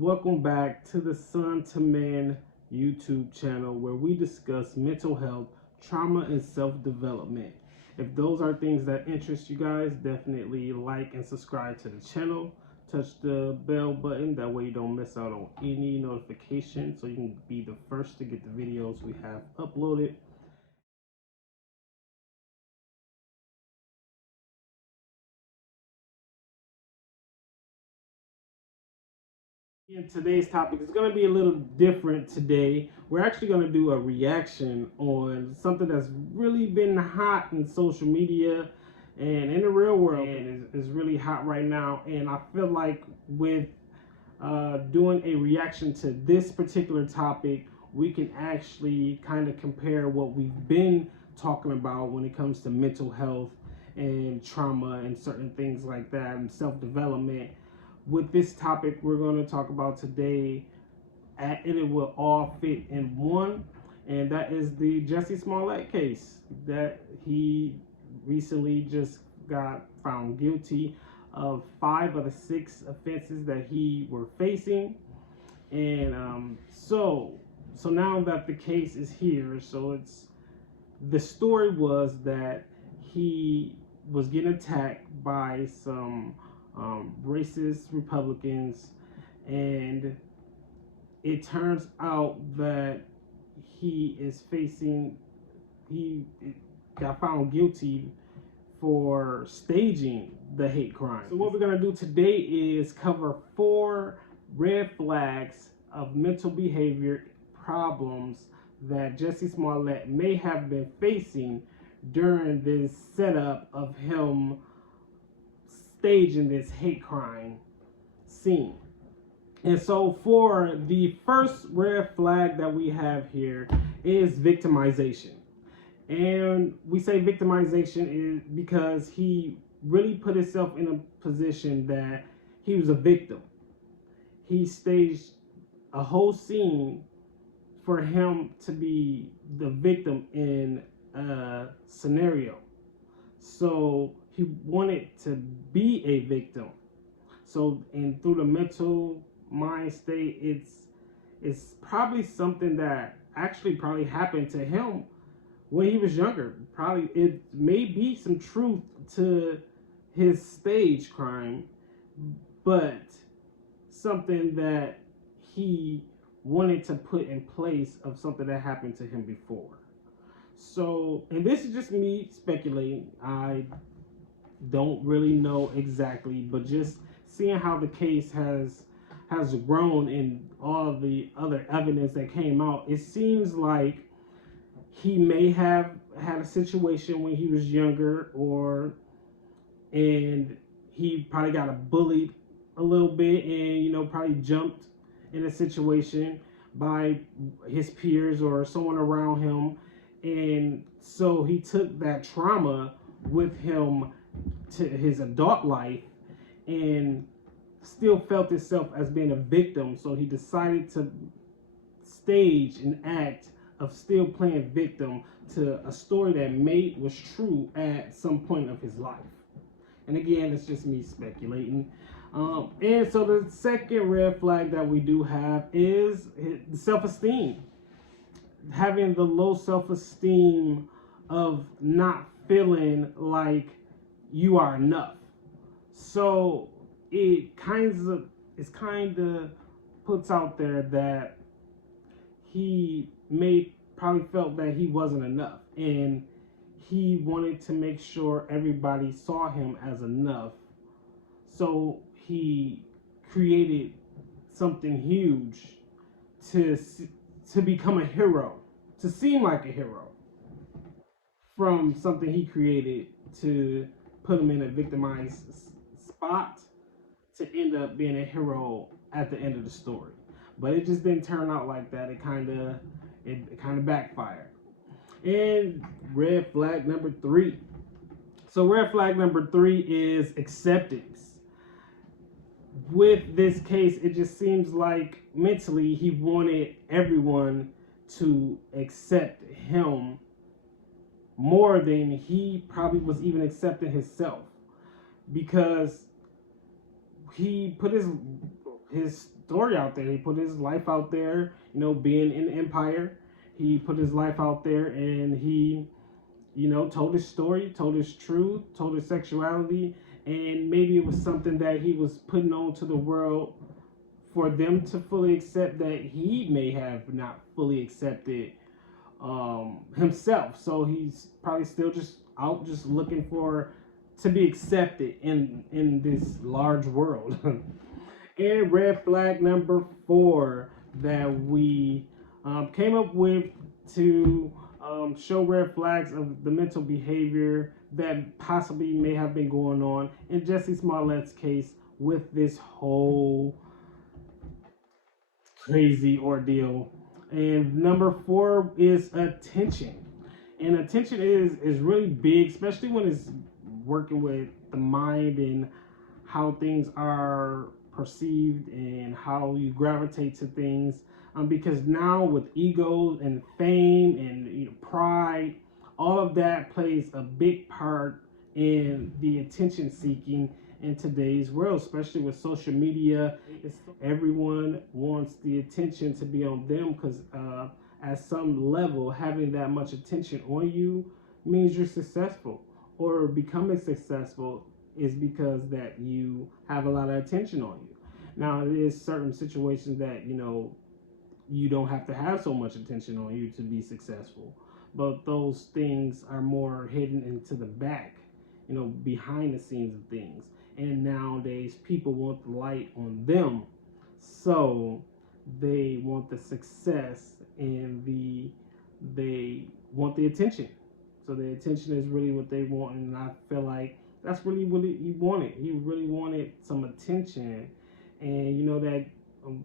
Welcome back to the Son to Man YouTube channel where we discuss mental health, trauma, and self-development. If those are things that interest you guys, definitely like and subscribe to the channel. Touch the bell button, that way you don't miss out on any notification, so you can be the first to get the videos we have uploaded. And today's topic is going to be a little different today. We're actually going to do a reaction on something that's really been hot in social media and in the real world, and is really hot right now. And I feel like with doing a reaction to this particular topic, we can actually kind of compare what we've been talking about when it comes to mental health and trauma and certain things like that and self-development. With this topic we're going to talk about today, and it will all fit in one, and that is the Jussie Smollett case that he recently just got found guilty of 5 of the 6 offenses that he were facing. And so now that the case is here, so the story was that he was getting attacked by some racist Republicans, and it turns out that he got found guilty for staging the hate crime. So what we're going to do today is cover 4 red flags of mental behavior problems that Jussie Smollett may have been facing during this setup of him staging this hate crime scene. And so for the first red flag that we have here is victimization. And we say victimization is because he really put himself in a position that he was a victim. He staged a whole scene for him to be the victim in a scenario. So he wanted to be a victim. So, and through the mental mind state, it's probably something that actually probably happened to him when he was younger. Probably it may be some truth to his stage crime, but something that he wanted to put in place of something that happened to him before. So, and this is just me speculating. I don't really know exactly, but just seeing how the case has grown and all the other evidence that came out, it seems like he may have had a situation when he was younger, and he probably got bullied a little bit, and probably jumped in a situation by his peers or someone around him, and so he took that trauma with him to his adult life and still felt himself as being a victim. So he decided to stage an act of still playing victim to a story that was true at some point of his life. And again, it's just me speculating. And so the second red flag that we do have is self-esteem. Having the low self-esteem of not feeling like you are enough. So it kind of puts out there that he probably felt that he wasn't enough, and he wanted to make sure everybody saw him as enough. So he created something huge to become a hero, to seem like a hero, from something he created to put him in a victimized spot to end up being a hero at the end of the story. But it just didn't turn out like that. It kind of backfired. And red flag number 3. So red flag number 3 is acceptance. With this case, it just seems like mentally he wanted everyone to accept him more than he probably was even accepting himself, because he put his story out there. He put his life out there, you know, being in Empire. He put his life out there, and he, you know, told his story, told his truth, told his sexuality, and maybe it was something that he was putting on to the world for them to fully accept that he may have not fully accepted himself. So he's probably still just out, just looking for to be accepted in this large world. And red flag number 4 that we came up with to show red flags of the mental behavior that possibly may have been going on in Jussie Smollett's case with this whole crazy ordeal. And number 4 is attention. And attention is really big, especially when it's working with the mind and how things are perceived and how you gravitate to things. Because now with ego and fame and, you know, pride, all of that plays a big part in the attention seeking in today's world, especially with social media. Everyone wants the attention to be on them because at some level, having that much attention on you means you're successful, or becoming successful is because that you have a lot of attention on you. Now, it is certain situations that, you know, you don't have to have so much attention on you to be successful, but those things are more hidden into the back, you know, behind the scenes of things. And nowadays people want the light on them, so they want the success and they want the attention. So the attention is really what they want, and I feel like that's really what he wanted. He really wanted some attention, and you know that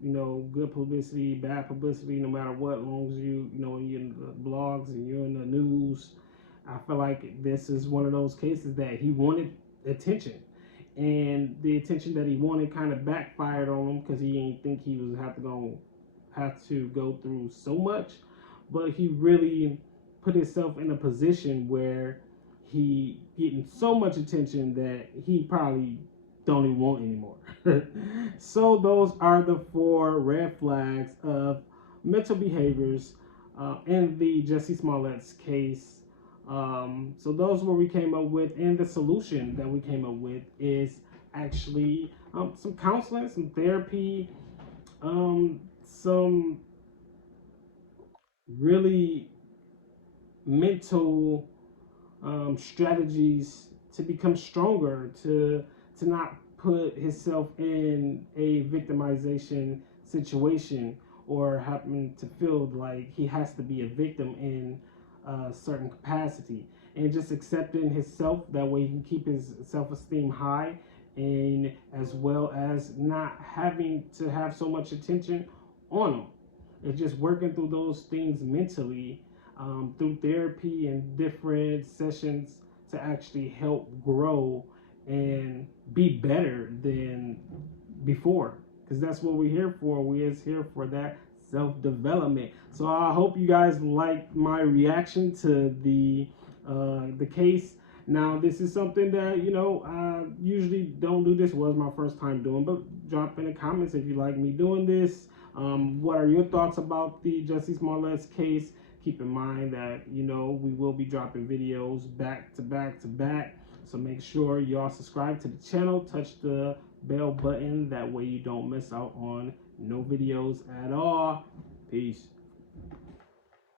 you know, good publicity, bad publicity, no matter what, as long as you know, you're in the blogs and you're in the news. I feel like this is one of those cases that he wanted attention, and the attention that he wanted kind of backfired on him because he didn't think he was have to go through so much, but he really put himself in a position where he getting so much attention that he probably don't even want anymore. So those are the 4 red flags of mental behaviors in the Jussie Smollett's case. So those were we came up with, and the solution that we came up with is actually some counseling, some therapy, some really mental strategies to become stronger, to not put himself in a victimization situation or happen to feel like he has to be a victim in a certain capacity, and just accepting himself. That way he can keep his self-esteem high, and as well as not having to have so much attention on him. It's just working through those things mentally through therapy and different sessions to actually help grow and be better than before, because that's what we're here for. We're here for that self-development. So I hope you guys like my reaction to the case. Now, this is something that, you know, I usually don't do. This was my first time doing, but drop in the comments if you like me doing this. What are your thoughts about the Jussie Smollett's case? Keep in mind that, you know, we will be dropping videos back to back to back. So make sure y'all subscribe to the channel, touch the bell button. That way you don't miss out on no videos at all. Peace.